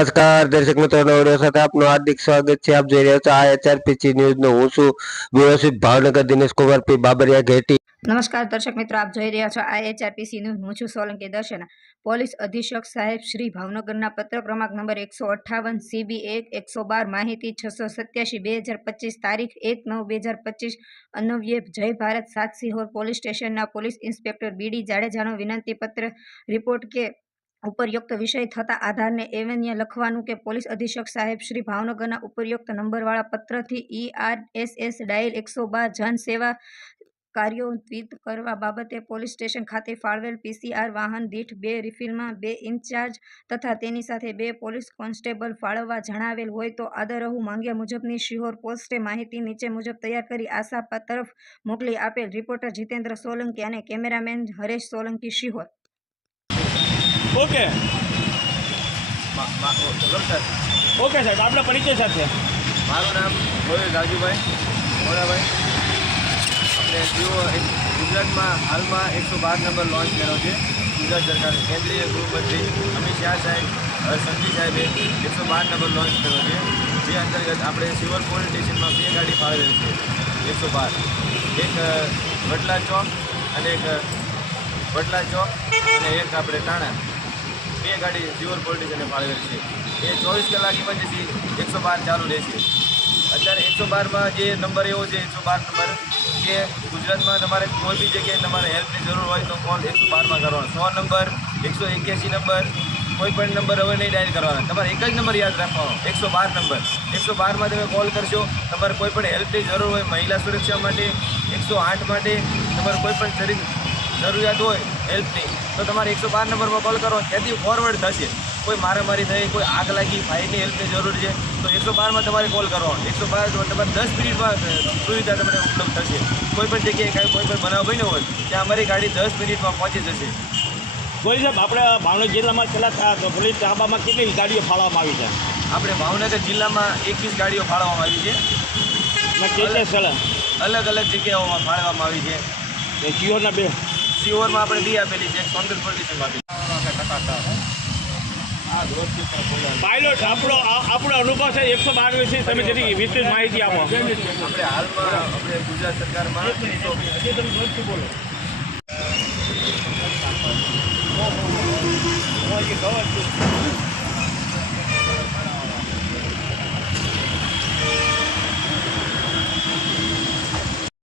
નમસ્કાર, દર્શક મિત્રો સાથે આપનું હાર્દિક સ્વાગત છે. આપ જોઈ રહ્યા છો આ એચઆરપીસી ન્યૂઝ નો હું છું વ્યવસ્થિત ભાવનગર દિનેશ કુમાર પી. બાબરિયા ઘેટી. નમસ્કાર, દર્શક મિત્રો, આપ જોઈ રહ્યા છો આ એચઆરપીસી ન્યૂઝ. હું છું સોલંકી દર્શન. પોલીસ અધિક્ષક સાહેબ શ્રી ભાવનગરના પત્ર ક્રમાંક નંબર એકસો અઠ્ઠાવન સીબી એક, એકસો બાર, માહિતી છસો સત્યાસી બે હજાર પચીસ, તારીખ એક નવ, બે હજાર પચીસ, અનવ્ય જય ભારત, સાત સિહોર પોલીસ સ્ટેશનના પોલીસ ઇન્સ્પેક્ટર બીડી જાડેજાનો વિનંતી પત્ર રિપોર્ટ કે ઉપરયુક્ત વિષય થતા આધારને એવન્ય લખવાનું કે પોલીસ અધિક્ષક સાહેબ શ્રી ભાવનગરના ઉપરયુક્ત નંબરવાળા પત્રથી E R S S dial એકસો બાર જન સેવા કાર્યોન્વિત કરવા બાબતે પોલીસ સ્ટેશન ખાતે ફાળવેલ પીસીઆર વાહન દીઠ બે રિફિલમાં બે ઇન્ચાર્જ તથા તેની સાથે બે પોલીસ કોન્સ્ટેબલ ફાળવવા જણાવેલ હોય તો આદરહુ માંગ્યા મુજબની શિહોર પોસ્ટે માહિતી નીચે મુજબ તૈયાર કરી આશા તરફ મોકલી આપેલ રિપોર્ટર જીતેન્દ્ર સોલંકી અને cameraman Haresh Solanki Sihor. Okay. Okay, સાહેબ આપણા પરિચય સાથે. મારું નામ ગોયલ રાજુભાઈ મોડાભાઈ આપણે જીઓ ગુજરાતમાં હાલમાં એકસો બાર નંબર લોન્ચ કર્યો છે. ગુજરાત સરકાર કેન્દ્રીય ગૃહમંત્રી અમિત શાહ સાહેબ સંજી સાહેબે એકસો બાર નંબર લોન્ચ કર્યો છે. જે અંતર્ગત આપણે સિવર પોલીસ સ્ટેશનમાં બે ગાડી ફાળવેલ છે. એકસો બાર. એક વડલા ચોક અને એક વડલા ચોક અને એક આપણે ટાણા. બે ગાડી જીવર પોલીસને ફાળવેલ છે. એ ચોવીસ કલાક ઇમરજન્સી એકસો બાર ચાલુ રહેશે. અત્યારે એકસો બારમાં જે નંબર એવો છે, એકસો બાર નંબર, કે ગુજરાતમાં તમારે કોઈ બી જગ્યાએ તમારે હેલ્પની જરૂર હોય તો કોલ એકસો બારમાં કરવાનો. સો નંબર, એકસો એક્યાસી નંબર, કોઈ પણ નંબર હવે નહીં ડાયલ કરવાના. તમારે એક જ નંબર યાદ રાખવાનો, એકસો બાર નંબર. એકસો બારમાં તમે કોલ કરશો, તમારે કોઈ પણ હેલ્પની જરૂર હોય મહિલા સુરક્ષા માટે, એકસો આઠ માટે, તમારે કોઈ પણ શરીર જરૂરિયાત હોય હેલ્પની તો તમારે એકસો બાર નંબરમાં કોલ કરો ત્યાંથી ફોરવર્ડ થશે. કોઈ મારામારી થઈ કોઈ આગ લાગી ફાયરની હેલ્પની જરૂર છે તો એકસો બારમાં તમારે કોલ કરવાનો. એકસો બાર તમારે દસ મિનિટમાં સુવિધા તમને ઉપલબ્ધ થશે. કોઈ પણ જગ્યાએ કાંઈ કોઈ પણ બનાવ બન્યો હોય ત્યાં અમારી ગાડી દસ મિનિટમાં પહોંચી જશે. કોઈ સાહેબ આપણે ભાવનગર જિલ્લામાં છેલ્લા પોલીસ તાબામાં કેટલી ગાડીઓ ફાળવવામાં આવી છે? આપણે ભાવનગર જિલ્લામાં એકવીસ ગાડીઓ ફાળવવામાં આવી છે. અને કે તે સ્થળે? અલગ અલગ જગ્યાઓમાં ફાળવવામાં આવી છે. જીઓના બે. સિહોરમાં આપણે બી આપેલી છે પોલીસ સ્ટેશનમાં પાયલોટ આપણો આપણો અનુભવ છે એકસો બાર વિશે તમે જેની વિસ્તૃત માહિતી આપો. આપણે હાલમાં આપણે ગુજરાત સરકારમાં એકસો